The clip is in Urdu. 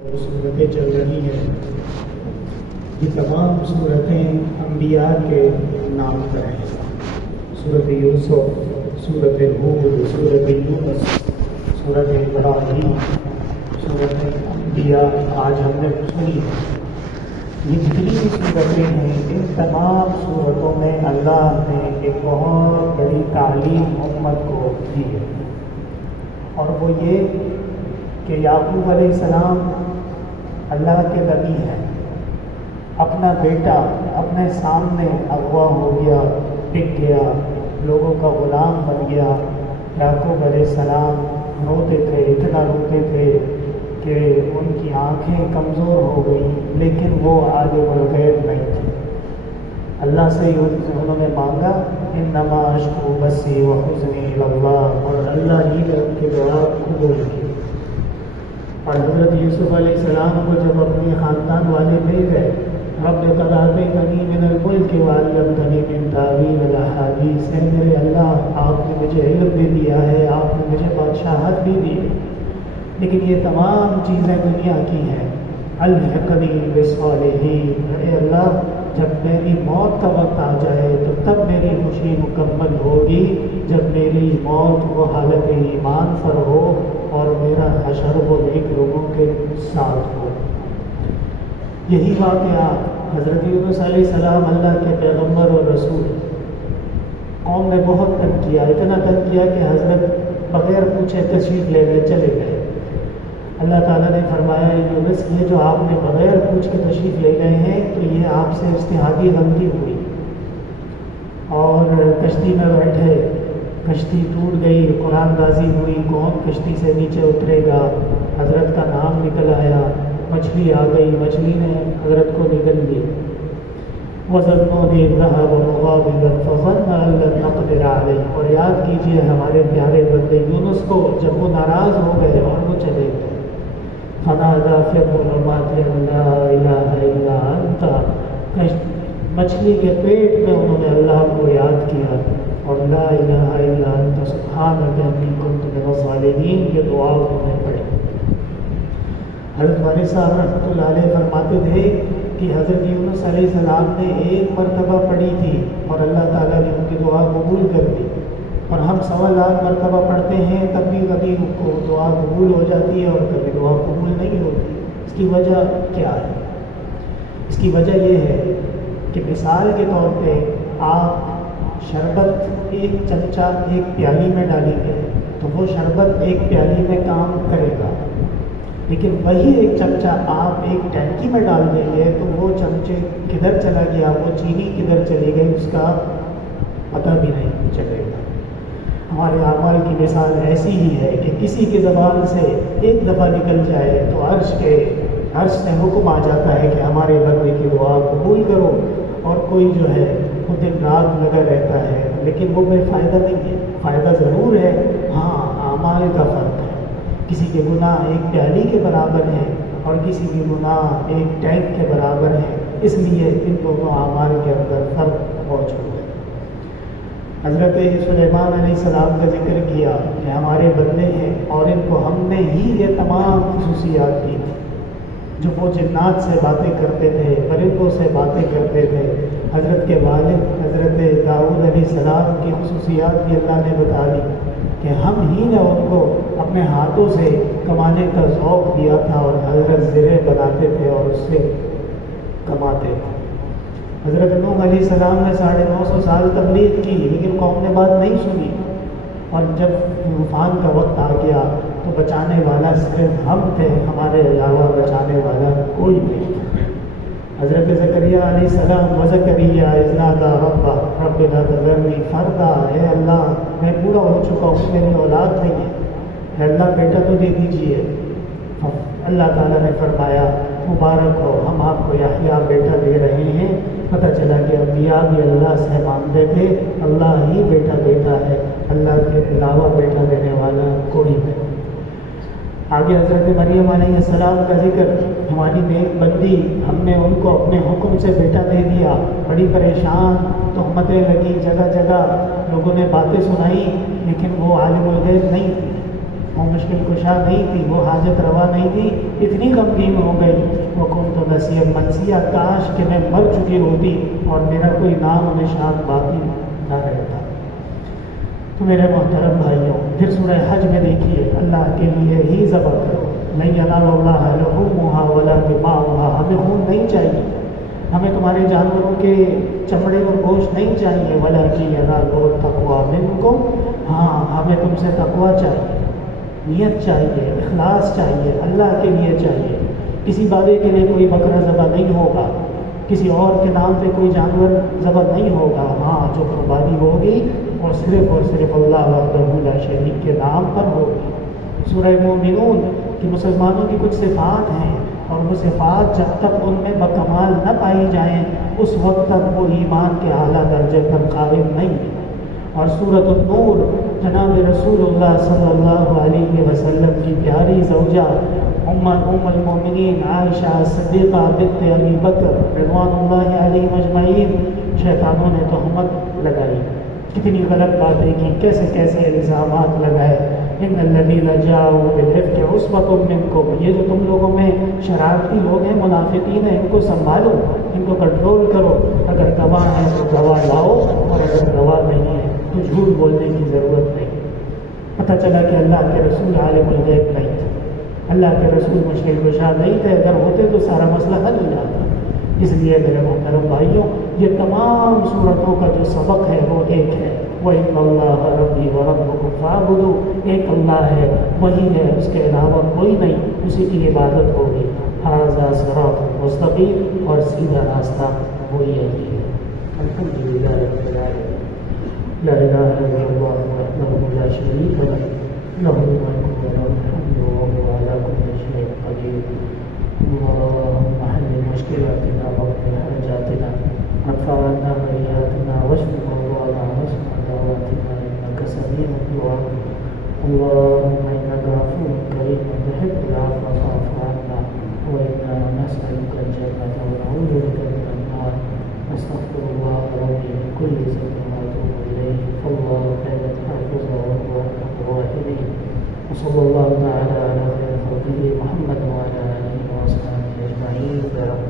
صورتیں چل رہی ہیں، یہ تمام صورتیں انبیاء کے نام پر ہیں۔ سورۃ یوسف، سورۃ ہود، سورۃ یونس، سورۃ ابراہیم، سورۃ انبیاء آج ہم نے سنی ہے۔ یہ جتنی بھی صورتیں ہیں، ان تمام صورتوں میں اللہ نے ایک بہت بڑی تعلیم امت کو دی ہے، اور وہ یہ کہ یعقوب علیہ السلام اللہ کے نبی ہیں، اپنا بیٹا اپنے سامنے اغوا ہو گیا، بک گیا، لوگوں کا غلام بن گیا۔ یعقوب علیہ السلام روتے تھے، اتنا روتے تھے کہ ان کی آنکھیں کمزور ہو گئیں، لیکن وہ آگے بڑھ گئے نہیں تھے۔ اللہ سے انہوں نے مانگا انما اشکو بثی وحزنی الی اللہ، اور اللہ ہی نے ان کی دعا قبول کی۔ اور حضرت یوسف علیہ السلام کو جب اپنے خاندان والے مل گئے، رب قد آتیتنی من الملک وعلمتنی من تاویل الاحادیث، اے میرے اللہ آپ نے مجھے علم بھی دیا ہے، آپ نے مجھے بادشاہت بھی دی ہے، لیکن یہ تمام چیزیں دنیا کی ہیں۔ الحقنی بالصالحین، اے اللہ جب میری موت کا وقت آ جائے تو تب میری خوشی مکمل ہوگی، جب میری موت وہ حالت ایمان پر ہو اور میرا حشر وہ نیک لوگوں کے ساتھ ہو۔ یہی واقعہ حضرت یونس علیہ السلام اللہ کے پیغمبر اور رسول، قوم نے بہت تنگ کیا، اتنا تنگ کیا کہ حضرت بغیر پوچھے تشریف لے گئے، چلے گئے۔ اللہ تعالیٰ نے فرمایا یونس یہ جو آپ نے بغیر پوچھ کے تشریف لے گئے ہیں تو یہ آپ سے اجتہادی غلطی ہوئی، اور کشتی میں بیٹھے، کشتی ٹوٹ گئی، قرآن بازی ہوئی، کون کشتی سے نیچے اترے گا، حضرت کا نام نکل آیا، مچھلی آ گئی، مچھلی نے حضرت کو نگل لی۔ وَظَنُّوا إِذْ ذَهَبَ مُغَاضِبًا فَظَنَّ أَن لَّن نَّقْدِرَ عَلَيْهِ، اور یاد کیجیے ہمارے پیارے بندے یونس کو جب وہ ناراض ہو گئے اور وہ چلے گئے۔ فَنَادَىٰ فِي الظُّلُمَاتِ أَن لَّا إِلَٰهَ إِلَّا أَنتَ، مچھلی کے پیٹ میں انہوں نے اللہ کو یاد کیا، اور لا الہ الا انت سبحانک انی کنت من الظالمین، یہ دعا انہوں نے پڑھی۔ حضرت والد صاحب رحمۃ اللہ علیہ فرماتے تھے کہ حضرت یونس علیہ السلام نے ایک مرتبہ پڑھی تھی اور اللہ تعالیٰ نے ان کی دعا قبول کر دی، اور ہم 1.25 مرتبہ پڑھتے ہیں تب بھی کبھی ان کو دعا قبول ہو جاتی ہے اور کبھی دعا قبول نہیں ہوتی۔ اس کی وجہ کیا ہے؟ اس کی وجہ یہ ہے کہ مثال کے طور پہ آپ شربت ایک چمچہ ایک پیالی میں ڈالیں گے تو وہ شربت ایک پیالی میں کام کرے گا، لیکن وہی ایک چمچہ آپ ایک ٹینکی میں ڈال دیں گے تو وہ چمچے کدھر چلا گیا، وہ چینی کدھر چلی گئی، اس کا پتہ بھی نہیں چلے گا۔ ہمارے اعمال کی مثال ایسی ہی ہے کہ کسی کی زبان سے ایک دفعہ نکل جائے تو عرش سے حکم آ جاتا ہے کہ ہمارے بندے کی دعا قبول کرو، اور کوئی جو ہے وہ دن رات لگا رہتا ہے لیکن وہ بے فائدہ نہیں ہے۔ فائدہ ضرور ہے، ہاں اعمال کا فرق ہے، کسی کے گناہ ایک پیالی کے برابر ہیں اور کسی کے گناہ ایک ٹینک کے برابر ہیں، اس لیے ان دونوں اعمال کے اندر فرق موجود ہے۔ حضرت سلیمان علیہ السلام کا ذکر کیا کہ ہمارے بندے ہیں اور ان کو ہم نے ہی یہ تمام خصوصیات دی تھی، جو وہ جنات سے باتیں کرتے تھے، فرشتوں سے باتیں کرتے تھے۔ حضرت کے والد حضرت داؤد علیہ السلام کی خصوصیات بھی اللہ نے بتا دی کہ ہم ہی نے ان کو اپنے ہاتھوں سے کمانے کا ذوق دیا تھا، اور حضرت زرے بناتے تھے اور اس سے کماتے تھے۔ حضرت نوح علیہ السلام نے 950 سال تبلیغ کی لیکن قوم نے بات نہیں سنی، اور جب طوفان کا وقت آ گیا تو بچانے والا صرف ہم تھے، ہمارے علاوہ بچانے والا کوئی نہیں تھا۔ حضرت زکریا علیہ السلام، وزکریا اذ نادى ربہ رب لا تذرنی فردا، اے اللہ میں پورا ہو چکا ہوں، میری اولاد نہیں ہے، اے اللہ بیٹا تو دے دیجیے۔ اللہ تعالیٰ نے فرمایا مبارک ہو، ہم آپ کو یحییٰ بیٹا دے رہے ہیں۔ پتہ چلا کہ انبیاء بھی اللہ سے مانگتے تھے، اللہ ہی بیٹا دیتا ہے، اللہ کے علاوہ بیٹا دینے والا کوئی نہیں۔ آگے حضرت مریم علیہ السلام کا ذکر، ہماری نیک بندی، ہم نے ان کو اپنے حکم سے بیٹا دے دیا، بڑی پریشان، تہمتیں لگی، جگہ جگہ لوگوں نے باتیں سنائی، لیکن وہ عالم الغیب نہیں تھی۔ وہ مشکل کشا نہیں تھی، وہ حاجت روا نہیں تھی، اتنی غمگین ہو گئی وہ کن تو نصیب منسیہ، کاش کہ میں مر چکی ہوتی اور میرا کوئی نام و نشان باقی نہ رہتا۔ تو میرے محترم بھائیوں، پھر سورہ حج میں دیکھیے اللہ کے لیے ہی ذبح کرو، لن ینال اللہ لحومھا ولا دماؤھا، ہمیں خون نہیں چاہیے، ہمیں تمہارے جانوروں کے چمڑے اور گوشت نہیں چاہیے، ولکن ینالہ التقوی منکم، ہاں ہمیں تم سے تقوی چاہیے، نیت چاہیے، اخلاص چاہیے، اللہ کے لیے چاہیے۔ کسی بابے کے لیے کوئی بکرا ذبح نہیں ہوگا، کسی اور کے نام پہ کوئی جانور ذبح نہیں ہوگا، ہاں جو قربانی ہوگی اور صرف اللہ وحدہ لا شریک کے نام پر ہوگی۔ سورہ مومنون کہ مسلمانوں کی کچھ صفات ہیں اور وہ صفات جب تک ان میں بکمال نہ پائی جائیں اس وقت تک وہ ایمان کے اعلیٰ درجے پر قائم نہیں ہے۔ اور سورۃ النور جناب رسول اللہ صلی اللہ علیہ وسلم کی پیاری زوجہ ام المومنین عائشہ صدیقہ بنت ابی بکر رضوان اللہ علیہ اجمعین، شیطانوں نے تہمت لگائی، کتنی غلط باتیں کی، کیسے کیسے الزامات لگائے، ان الذین جاءوا بالافک عصبۃ منکم، یہ جو تم لوگوں میں شرارتی لوگ ہیں، منافقین ہیں، ان کو سنبھالو، ان کو کنٹرول کرو، اگر گواہ ہیں تو گواہ لاؤ اور اگر گواہ نہیں ہے تو جھوٹ بولنے کی ضرورت نہیں۔ پتہ چلا کہ اللہ کے رسول عالم الغیب نہیں تھے، اللہ کے رسول مشکل کشا نہیں تھے، اگر ہوتے تو سارا مسئلہ حل ہو جاتا۔ اس لیے میرے محترم بھائیوں، یہ تمام صورتوں کا جو سبق ہے وہ ایک ہے، وَإِنَّ اللَّهَ رَبِّي وَرَبُّكُمْ فَاعْبُدُوهُ، ایک اللہ ہے، وہی ہے، اس کے علاوہ کوئی نہیں، اسی کی عبادت ہوگی۔ هَذَا صِرَاطٌ مُسْتَقِيمٌ، اور سیدھا راستہ وہی ہے۔ الحمدللہ رب العالمین، لا الہ الا اللہ وحدہ لا شریک لہ، لہ الملک ولہ الحمد وہو علی کل شیء قدیر۔ اللهم حل مشكلاتنا واقض حاجاتنا وادفع عنا بلياتنا واشف مرضانا واسمع دعواتنا انك سميع الدعاء۔ اللهم انك عفو كريم تحب العفو فاعف عنا، وانا نسالك الجنه ونعوذ بك من النار، استغفر الله ربي من كل ذنب واتوب اليه، فالله خير حافظ وهو ارحم الراحمين، وصلى الله تعالى على خير خلقه محمد وعلى اله وصحبه اجمعين برحمته